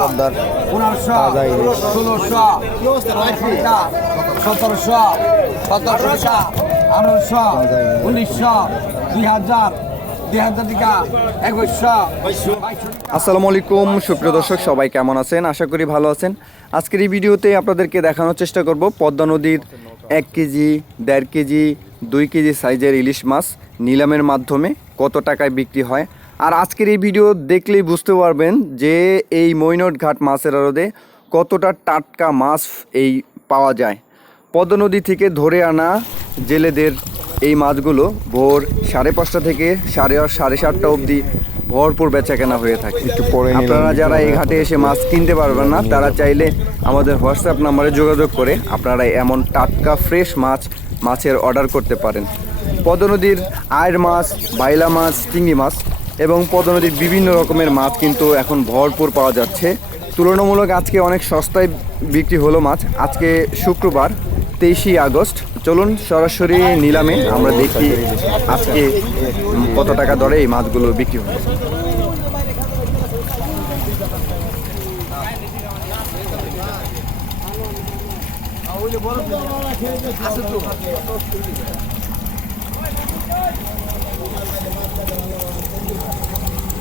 পদ্মার তাজা ইলিশ। সতেরোশো সতেরোশো আঠারোশো উনিশশো দুই হাজার দুই হাজার টাকা একুশশো বাইশশো। আসসালামু আলাইকুম সুপ্রিয় দর্শক সবাই কেমন আছেন? আশা করি ভালো আছেন। আজকের এই ভিডিওতে আপনাদেরকে দেখানোর চেষ্টা করব পদ্মা নদীর এক কেজি দেড় কেজি দুই কেজি সাইজের ইলিশ মাছ নিলামের মাধ্যমে কত টাকায় বিক্রি হয়। আর আজকের এই ভিডিও দেখলেই বুঝতে পারবেন যে এই মৈনট ঘাট মাছের আড়দে কতটা টাটকা মাছ এই পাওয়া যায়। পদ্মা নদী থেকে ধরে আনা জেলেদের এই মাছগুলো ভোর সাড়ে পাঁচটা থেকে সাড়ে সাড়ে সাতটা অবধি ভরপুর বেচা কেনা হয়ে থাকে। আপনারা যারা এই ঘাটে এসে মাছ কিনতে পারবেন না তারা চাইলে আমাদের হোয়াটসঅ্যাপ নাম্বারে যোগাযোগ করে আপনারা এমন টাটকা ফ্রেশ মাছ মাছের অর্ডার করতে পারেন। পদ্মা নদীর আয়ের মাছ বাইলা মাছ চিংড়ি মাছ এবং পদ্মা নদীর বিভিন্ন রকমের মাছ কিন্তু এখন ভরপুর পাওয়া যাচ্ছে। তুলনামূলক আজকে অনেক সস্তায় বিক্রি হলো মাছ। আজকে শুক্রবার তেইশে আগস্ট। চলুন সরাসরি নিলামে আমরা দেখি আজকে কত টাকা দরে এই মাছগুলো বিক্রি হলো।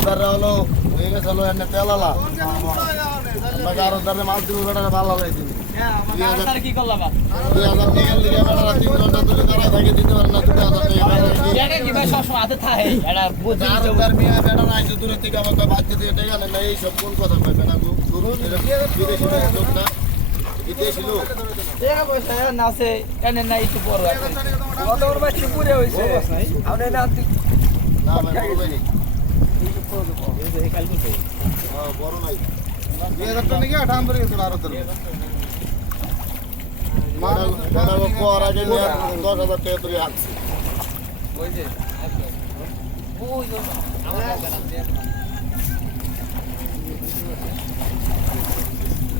দ্বারা হলো হয়ে গেছে হলো এনে তেলালা আপনাকে আরও দ্বারা মাছ দিব বেটারা ভালো দুই হাজার দুই হাজার টাকার লিগে বেটারা তিন ঘণ্টা ধরে দাঁড়ায় থাকে দিতে পারে না দুটো হাজার টাকা বেটারা এইসব কোন কথা কয় বেটা বিদেশি লোক বিদেশি লোক না ভাই বড় ভাই নেই। হ্যাঁ, বড় টাকা ধরে মডেল মডেল কোয়ার আগে নিয়ে দশ হাজার টাকা ধরে আসছে কত? আমার সব কে রেট কে রেট আর কে রেট লাতন থাকলে হলে দিলে পেটে পুজো গেলে কারবালা হ্যাঁ নাজের মধ্যে লোক ওদের বুঝি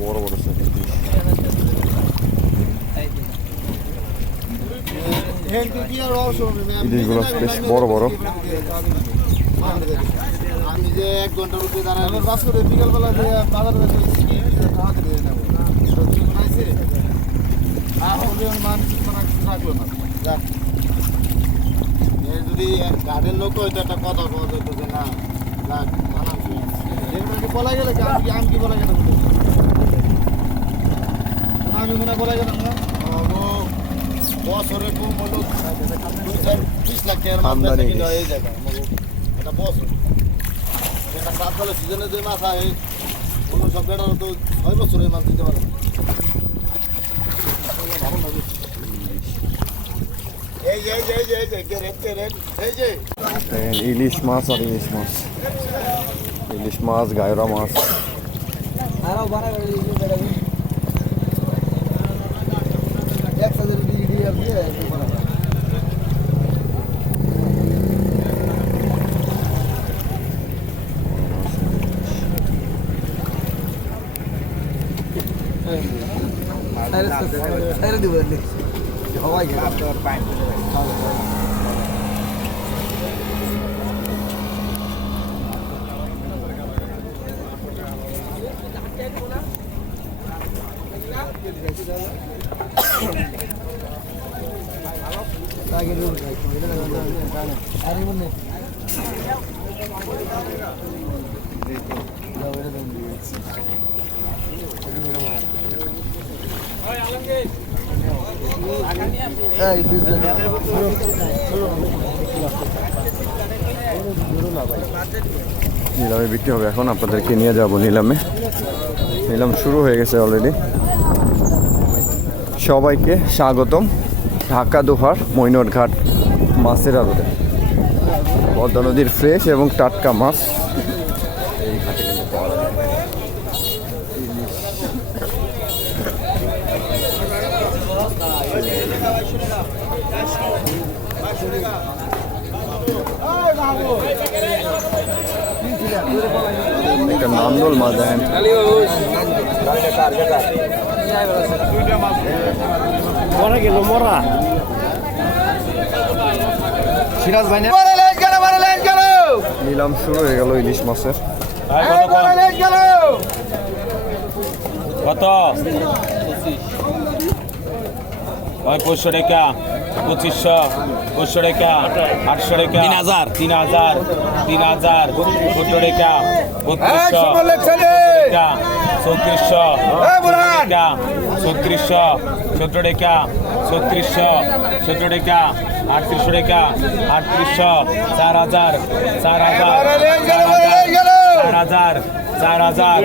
বড় বড় ইলিশগুলো বেশ বড় বড়। আমি যে এক ঘণ্টার মধ্যে দাঁড়াই বাস করে না যদি গার্ডেন লোক হয়তো একটা কথা কথা হতো যে না লাগ এগুলো কি বলা গেলে? আমি কি আমি কি বলা গেলে? আমি মনে বলা গেলাম না? বছরে কম হলো দুই চার বিশ লাখ টাকার কিনা এই জায়গায় এটা বছর। এটা সাত সিজনে যে মাছ অন্য সব বেটার তো ছয় বছরের মাছ দিতে পারে না। এই যে এই যে এই যে এই যে গেরেট গেরেট এই যে ইলিশ মাছ আর ইলিশ মাছ ইলিশ মাছ গায়রা মাছ আরও বানাবে একসাথে thôi thì after bạn thôi Thank you. নিলামে বিক্রি হবে। এখন আপনাদেরকে নিয়ে যাব নিলামে। নিলাম শুরু হয়ে গেছে অলরেডি সবাইকে স্বাগতম। ঢাকা দোহার মৈনটঘাট মাছের আলোতে পদ্মা নদীর ফ্রেশ এবং টাটকা মাছ এই ঘাটে কিন্তু পাওয়া যায় একটা নান্দল মাছ দেখেন। মরা গেল মরা। সিরাজ ভাই নিলাম শুরু হয়ে গেল ইলিশ মাছের। কত? পঁচিশশো টাকা? পঁচিশশো পঁচিশশো টাকা? আটশো টাকা? তিন হাজার। তিন হাজার তিন হাজার সত্তর টাকা? চৌত্রিশশো। টাকা ছত্রিশশো সত্তর টাকা ছত্রিশশো সত্তর টাকা আটত্রিশশো টাকা আটত্রিশশো। চার হাজার। চার হাজার। চার হাজার। চার হাজার।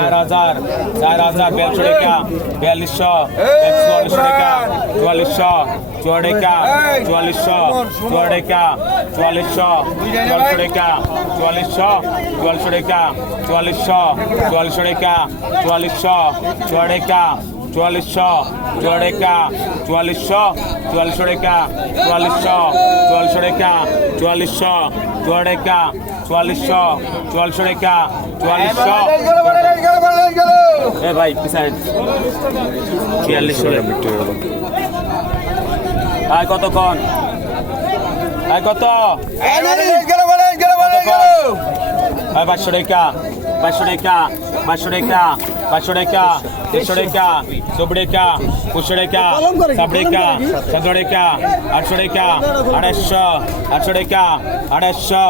চার হাজার। চার হাজার। বিয়াল্লিশশো টাকা। বিয়াল্লিশশো। চুয়াল্লিশশো টাকা। চুয়াল্লিশশো। চুয়ান্ন টাকা চুয়াল্লিশশো। চুয়ান্ন টাকা চুয়াল্লিশশো। চুয়াল্লিশশো টাকা। চুয়াল্লিশশো চুয়াল্লিশশো রেখা, চুয়াল্লিশশো চুয়াল্লিশশো রেখা, চুয়াল্লিশশো চুয়ারেখা চুয়াল্লিশশো চুয়ারেখা চুয়াল্লিশশো চুয়াল্লিশশো রেখা, চুয়াল্লিশশো চুয়াল্লিশশো রেখা, চুয়াল্লিশশো চুয়ারেখা চুয়াল্লিশশো চুয়াল্লিশশো রেখা, চুয়াল্লিশশো। এ ভাই, পিছায়। চুয়াল্লিশশো ভাই, কতক্ষণ? ভাই, কত? আয় পাঁচশো টাকা পাঁচশো টাকা পাঁচশো টাকা পাঁচশো টাকা দেড়শো টাকা চব্বিশ টাকা পঁচিশশো টাকা সাত টাকা সতেরো টাকা আটশো টাকা আড়াইশো আটশো টাকা আড়াইশো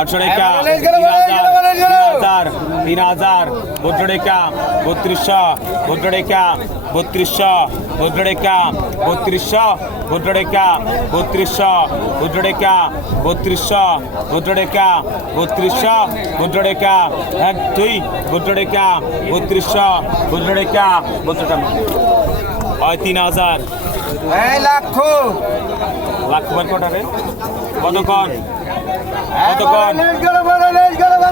আটশো টাকা হাজার তিন হাজার বত্র টাকা বত্রিশশো বত্র টাকা বত্রিশশো ভদ্ররেখা বত্রিশ ভদ্ররেখা বত্রিশ ভদ্ররেখা বত্রিশ ভদ্ররেখা বত্রিশ ভদ্ররেখা এক দুই ভদ্ররেখা বত্রিশ ভদ্ররেখা ভদ্রটা হয় তিন হাজার। লাখ। লাখ কটা রে? কতক্ষণ কতক্ষণ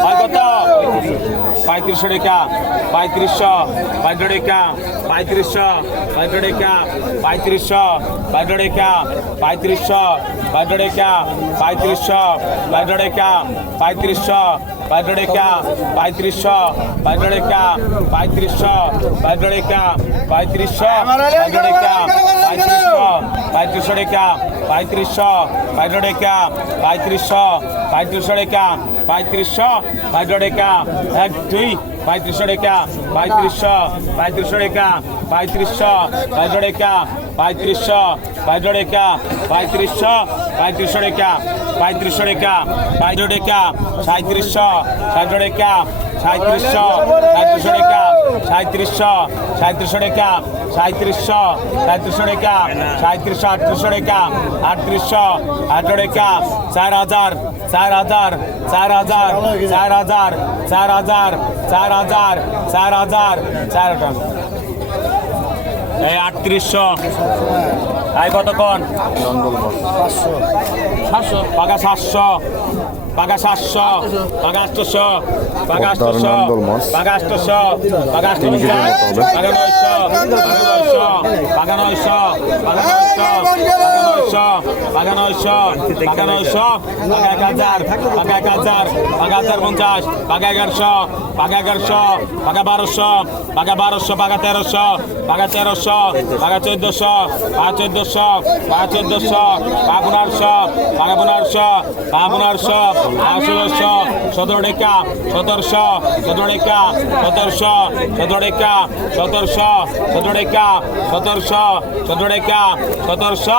হয় কত পঁয়ত্রিশশো টাকা পঁয়ত্রিশশো পঁয়ত্র টাকা পঁয়ত্রিশশো পঁয়ত্র টাকা পঁয়ত্রিশশো পঁয়ত্র টাকা পঁয়ত্রিশশো পঁয়ত্র টাকা পঁয়ত্রিশশো পঁয়ত্র টাকা পঁয়ত্রিশশো পঁয়ত্র টাকা পঁয়ত্রিশশো পঁয়ত্র টাকা পঁয়ত্রিশশো পঁয়ত্র টাকা পঁয়ত্রিশশো পঁয়ত্র টাকা পঁয়ত্রিশশো পঁয়ত্রিশশো টাকা পঁয়ত্রিশশো পঁয়ত্র টাকা পঁয়ত্রিশশো পঁয়ত্রিশশো টাকা পঁয়ত্রিশশো পঁয়ত্র টাকা এক দুই পঁয়ত্রিশশো টাকা পঁয়ত্রিশশো পঁয়ত্রিশশো টাকা পঁয়ত্রিশশো পঁয়ত্র টাকা পঁয়ত্রিশশো পঁয়ত্র টাকা পঁয়ত্রিশশো পঁয়ত্রিশশো টাকা পঁয়ত্রিশশো টাকা পঁয়ত্র টাকা সাঁত্রিশশো পঁয়ত্র টাকা সাঁত্রিশশো সাঁত্রিশশো টাকা সাঁত্রিশশো সাঁত্রিশশো টাকা সাঁত্রিশশো সাঁত্রিশশো টাকা সাঁত্রিশশো আটত্রিশশো টাকা আটত্রিশশো আঠারো টাকা চার হাজার চার হাজার চার হাজার চার হাজার চার হাজার চার হাজার চার হাজার চার হাজার। এই আটত্রিশশো। আয় কতক্ষণ সাতশো। পাকা সাতশো পাকা সাতশো পাকা আটশোশো পাকা মাছ। পাকা আটশোশো পাকা হবে। পাকা নয়শো পাকা নয়শো পাকা নয়শো পাকা নয়শো পাকা নয়শো পাকা নয়শো পাকা এক হাজার পাকা এক হাজার পাকা হাজার পঞ্চাশ পাকা এগারোশো পাকা এগারোশো পাকা বারোশো পাকা বারোশো পাকা তেরোশো পাকা তেরোশো পাকা চোদ্দশো পাকা চোদ্দশো পাকা চোদ্দশো পাকা পনেরোশো পাকা পনেরোশো পাকা পনেরোশো ষোলোশো টাকা সতেরোশো সতেরো টাকা সতেরোশো সতেরো টাকা সতেরোশো সতেরো টাকা সতেরোশো সতেরো টাকা সতেরোশো সতেরো টাকা সতেরোশো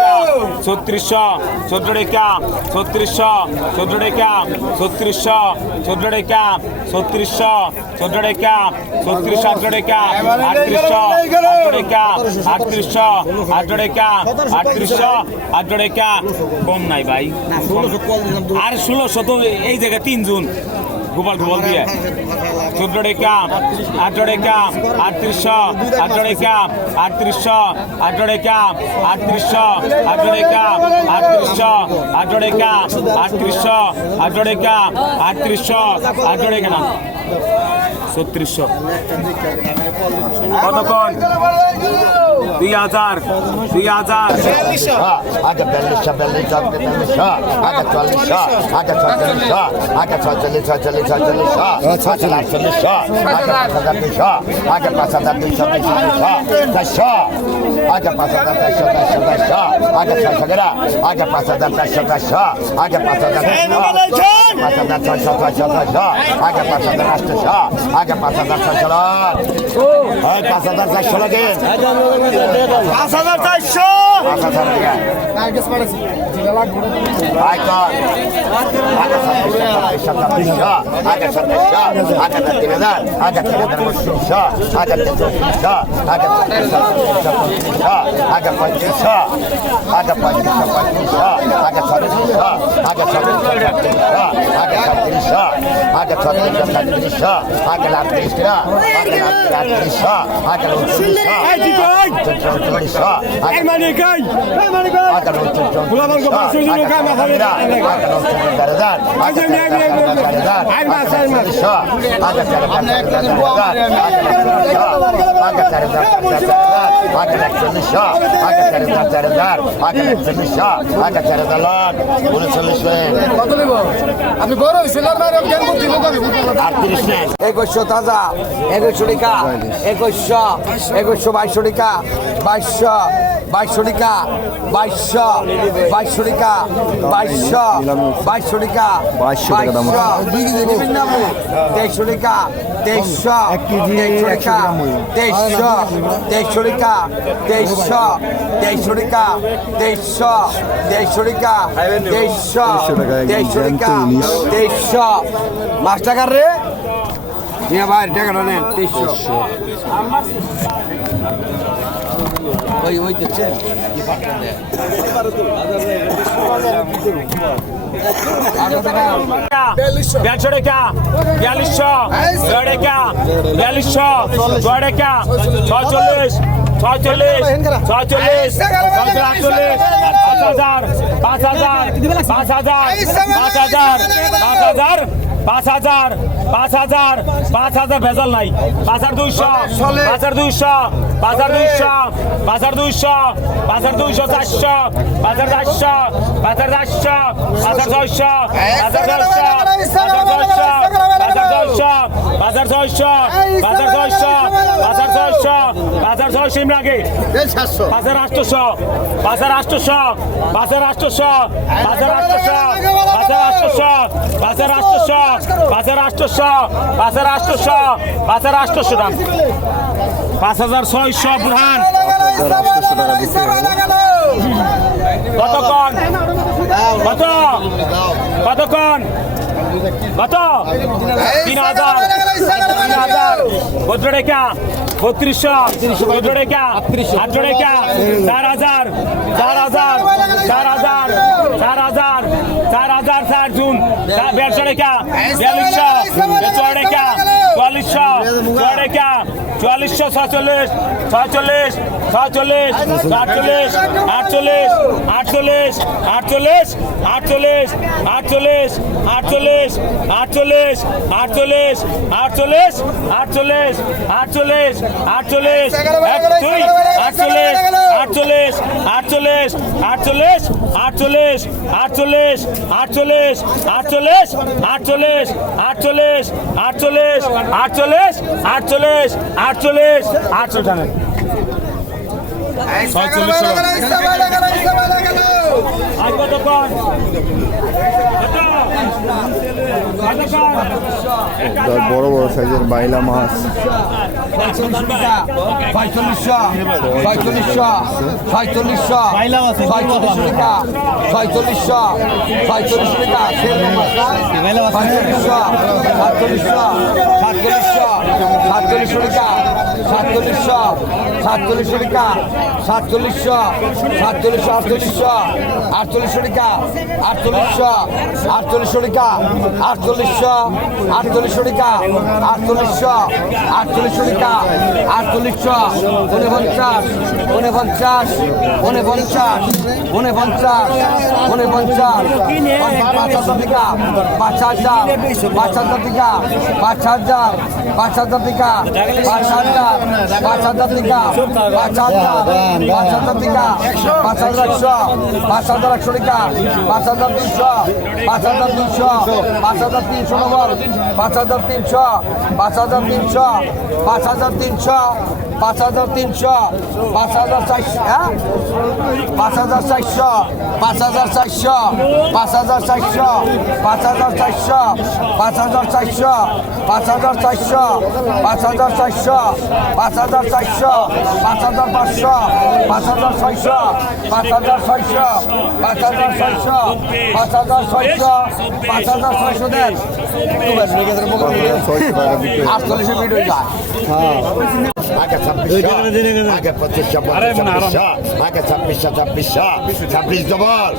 ছত্রিশশো চোদ্দ টাকা ছত্রিশশো চোদ্দ টাকা ছত্রিশশো চোদ্দ টাকা ছত্রিশশো চোদ্দ টাকা ছত্রিশশো আট টাকা আটত্রিশশো আট টাকা আটত্রিশশো আট টাকা আটত্রিশশো আট টাকা কম নাই। ভাই আর ষোলোশো তো এই জায়গায় তিন জুন গোপাল গোপাল দিয়ে। চোদ্দ ডেকাম আটশো ডেকাম আটত্রিশ আটশো ডেকাম আটত্রিশ আটশো ডেকাম আটত্রিশ আটশো ডেকাম আটত্রিশ আটশো ডেকাম আটত্রিশ আটশো ডেকাম আটত্রিশ আটশো ডেকাম ছত্রিশশো। কতক্ষণ? দুই হাজার দুই হাজার। আগে বিয়াল্লিশশো বিয়াল্লিশ আগে বিয়াল্লিশশো আগে আগে আগে আগে আগে পাঁচ হাজার দুইশো আগে পাঁচ হাজার দুইশো দুইশো দুইশো চারশো আগে পাঁচ হাজার চারশো চারশো চারশো আগে ছয়শো গেরা আগে পাঁচ হাজার চারশো চারশো আগে পাঁচ হাজার পাঁচাদার ছয় ছয় ছয় ছয় ছয় ছয় আগে পাঁচাদার আসতে ছ আগে পাঁচাদার ছয় ছয় ওই পাঁচাদার চারশো। লাগে পাঁচ হাজার চারশো। পাঁচ হাজার আইকন আগে সাতাশ আগে সাতাশ আগে তিন হাজার আগে তিন হাজার পঁচিশ আগে তেত্রিশ আগে পঁচিশ আগে পঁয়ত্রিশ আগে পঁয়ত্রিশ পঁয়ত্রিশ আগে ছত্রিশ আগে ছত্রিশ আগে সাঁত্রিশ আগে ছত্রিশ সাঁত্রিশ আগে আটত্রিশ আগে আপনি তাজা একুশশো টিকা একুশশো একুশশো বাইশশো টাকা বাইশশো বাইশশো টাকা বাইশশো বাইশশো টাকা বাইশশো বাইশশো টাকা বাইশশো। তেইশশো টাকা তেইশশো তেইশশো টাকা তেইশশো তেইশশো টাকা তেইশশো তেইশশো টাকা তেইশশো তেইশশো টাকা তেইশশো তেইশশো টাকা তেইশশো মাস টাকার রে নিয়ে ভাই টাকাটা নেন তেইশশো ওই ওই দেখছেন বিয়াল্লিশশো টাকা বিয়াল্লিশশো ছয় টাকা বিয়াল্লিশশো ছয় টাকা ছয়চল্লিশ ছয়চল্লিশ ছয়চল্লিশ ছয়চল্লিশ পাঁচ হাজার পাঁচ হাজার পাঁচ হাজার পাঁচ হাজার পাঁচ হাজার। পাঁচ হাজার পাঁচ হাজার পাঁচ হাজার ভেজাল নাই পাঁচ হাজার দুইশো পাঁচ হাজার দুইশো পাঁচ হাজার দুইশো পাঁচ হাজার দুইশো পাঁচ হাজার দুইশো চারশো পাঁচ হাজার চারশো পাঁচ হাজার চারশো পাঁচ হাজার ছয়শো পাঁচ হাজার ছয়শো পাঁচ হাজার ছয়শো পাঁচ হাজার ছয়শো পাঁচ হাজার ছয়শো পাঁচ হাজার ছয়শো পাঁচ হাজার ছয়শো ইমরাগে সাতশো পাঁচ হাজার আটশোশো পাঁচ হাজার আটশোশো পাঁচ হাজার আটশোশো পাঁচ হাজার আটশোশো পাঁচ হাজার আটশোশো পাঁচ হাজার আটশোশো পাঁচ হাজার আটশোশো পাঁচ হাজার আটশোশো পাঁচ হাজার আটশোশো দাম। পাঁচ হাজার ছয়শো বুরহান। কতক্ষণ কত? কতক্ষণ কত? তিন হাজার। তিন হাজার। ভদ্র রেখা। বত্রিশশো ভদ্র রেখা আট রেখা চার হাজার চার হাজার চার হাজার চার হাজার চার হাজার চার জুন দেড়শো রেখা বিয়াল্লিশশো চুয়াল্লিশ রেখা ছয়চল্লিশ ছয়চল্লিশ ছয়চল্লিশ আটচল্লিশ আটচল্লিশ আটচল্লিশ আটচল্লিশ আটচল্লিশ আটচল্লিশ আটচল্লিশ আটচল্লিশ আটচল্লিশ আটচল্লিশ আটচল্লিশ আটচল্লিশ এক দুই আটচল্লিশ আটচল্লিশ আটচল্লিশ আটচল্লিশ আটচল্লিশ আটচল্লিশ আটচল্লিশ আটচল্লিশ আটচল্লিশ আটচল্লিশ আটচল্লিশ আটচল্লিশ আটচল্লিশ আটচল্লিশ আটশো টাকা। ছয়চল্লিশশো টাকা। বড় বড় সাইজের বাইলা মাছ। পঁয়তাল্লিশশো পঁয়তাল্লিশশো পঁয়তাল্লিশশো পঁয়তাল্লিশ টাকা পঁয়তাল্লিশশো পঁয়তাল্লিশ টাকা পঁয়তাল্লিশশো সাতচল্লিশশো সাতচল্লিশশো সাতচল্লিশ টাকা সাতচল্লিশশো সাতচল্লিশ টাকা সাতচল্লিশশো সাতচল্লিশশো আটচল্লিশশো আটচল্লিশশো টাকা আটচল্লিশশো আটচল্লিশশো টাকা আটচল্লিশশো আটচল্লিশশো টাকা, আটচল্লিশশো আটচল্লিশশো টাকা, আটচল্লিশশো, উনপঞ্চাশ উনপঞ্চাশ উনপঞ্চাশ উনপঞ্চাশ উনপঞ্চাশ, পাঁচ হাজার টাকা, পাঁচ হাজার পাঁচ হাজার টাকা, পাঁচ হাজার পাঁচ হাজার টাকা, পাঁচ হাজার পাঁচ হাজার টাকা, পাঁচ হাজার পাঁচ হাজার টাকা পাঁচ হাজার একশো, পাঁচ হাজার একশো টাকা, পাঁচ হাজার তিনশো পাঁচ হাজার তিনশো পাঁচ হাজার তিনশো নম্বর পাঁচ হাজার তিনশো পাঁচ হাজার তিনশো পাঁচ হাজার তিনশো। পাঁচ হাজার তিনশো পাঁচ হাজার চারশো হ্যাঁ পাঁচ হাজার চারশো পাঁচ হাজার চারশো পাঁচ হাজার চারশো পাঁচ হাজার চারশো পাঁচ হাজার চারশো পাঁচ হাজার চারশো পাঁচ হাজার চারশো পাঁচ হাজার চারশো পাঁচ হাজার পাঁচশো পাঁচ হাজার ছয়শো পাঁচ হাজার ছয়শো পাঁচ হাজার ছয়শো পাঁচ হাজার ছয়শো পাঁচ হাজার ছয়শো দেন আটচল্লিশে মিনিট হয়ে যায় আগে পঁচিশ আগে ছাব্বিশ ছাব্বিশ ছাব্বিশ ডবল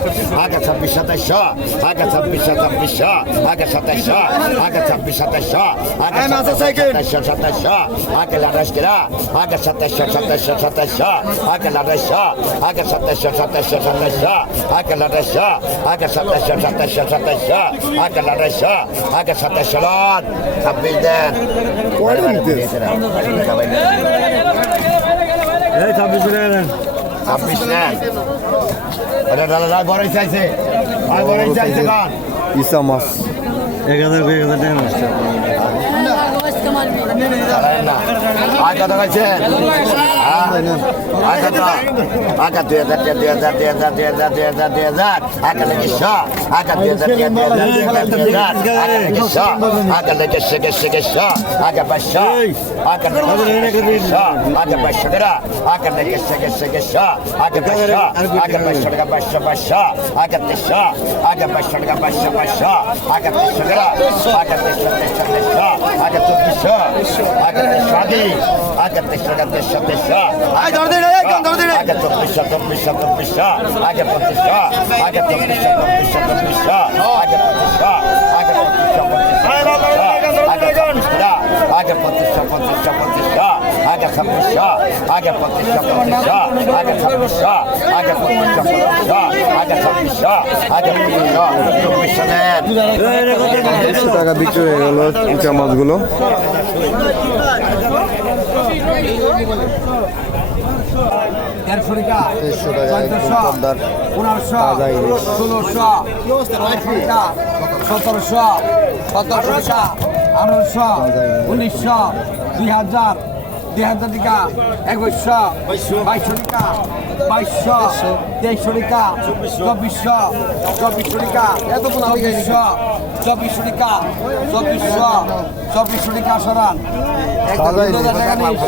আগে ছাব্বিশ সাতাইশ আগে ছাব্বিশ ছাব্বিশ আগে সাতাইশ আগে ছাব্বিশ সাতাইশ আগে সাতাইশ সাতাইশ আগে লাটাইশ কিরা আগে সাতাইশ সাতাইশ সাতাইশ আগে লাটাইশ আগে সাতাইশ সাতাইশ সাতাইশ আগে লাটাইশ আগে সাতাইশ সাতাইশ সাতাইশ আগে লাটাইশ আগে সাতাইশ ছাব্বিশ দেন Evet 60 liraya verin. 60 lira. Hadi hadi hadi bora içerisi. Hadi bora içerisi kan. İsamaz. Ne kadar bu kadar değil mi? আর কত খাইছেন আর কত আকা দুই হাজার দুই হাজার দুই হাজার দুই হাজার দুই হাজার দুই হাজার আকা লেগে শ আকা দুই হাজার দুই হাজার দুই হাজার দুই হাজার আকা লেগে শ আকা লেগে শেগে শেগে শ আকা পাঁচশো আকা লেগে শ আকা পাঁচশো করা আকা লেগে শেগে শেগে শ আকা পাঁচশো আকা পাঁচশো টাকা পাঁচশো পাঁচশো আকা তেইশশো আকা পাঁচশো টাকা পাঁচশো পাঁচশো আকা তেইশশো করা আকা তেইশশো তেইশশো তেইশশো আগাতে সাদে আগাতে সাগাতে সাথে আগে চব্বিশ চব্বিশ চব্বিশ আগে পঁচিশ আগে চব্বিশ চব্বিশ চব্বিশ আগে পঁচিশ আগে পঁচিশ আগে আগে পঁচিশশো পঁচিশশো পঁচিশশো আগে ছাব্বিশশো আগে পঁচিশশো পঁচিশশো আগে ছাব্বিশশো আগে পঁচিশশো পঁচিশশো আগে ছাব্বিশশো আগে পঁচিশশো চব্বিশশো দেন দেড়শো টাকা বিক্রি হয়ে গেল ইচা মাছগুলো দেড়শো টাকা একদম চোদ্দশো পদ্মার পনেরোশো তাজা ইলিশ। ষোলোশো সতেরোশো সতেরোশো আঠারোশো উনিশশো দুই হাজার দুই হাজার টাকা একুশশো বাইশশো টাকা বাইশশো তেইশশো টাকা চব্বিশশো চব্বিশশো টাকা এত চব্বিশশো চব্বিশশো টাকা চব্বিশশো চব্বিশশো টাকা সরান। ইলিশ। টাকা নিস।